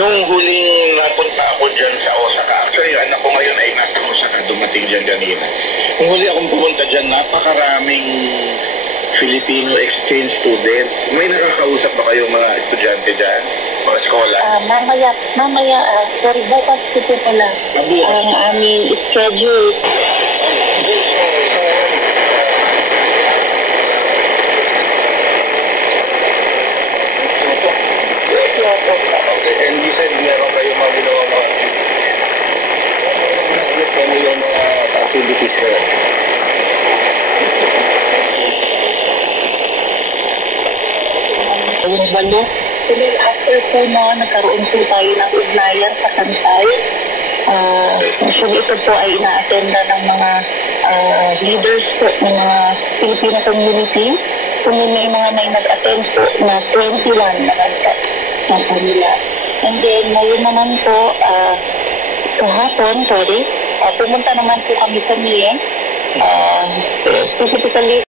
Nung huling napunta ako dyan sa Osaka, actually, anak ko ngayon ay nasa Osaka, dumating dyan kanina. Nung huli akong pumunta dyan, napakaraming Filipino exchange students. May nakakausap ba kayo mga estudyante dyan? Mga eskola? Mamaya, sorry, bukas ko pala. Ang aming schedule. And you said meron kayo mga ginawa mga activities kayo? Yung balo. After po na, nagkaroon po tayo ng ugnayan sa Kansay. Actually, ito po ay ina-attenda ng mga leaders po ng mga Filipino community. Kung may mga nag-attend po na 21 naman po na kanila. And then, ngayon naman po, kahapon, pumunta naman po kami sa Mie. Specifically,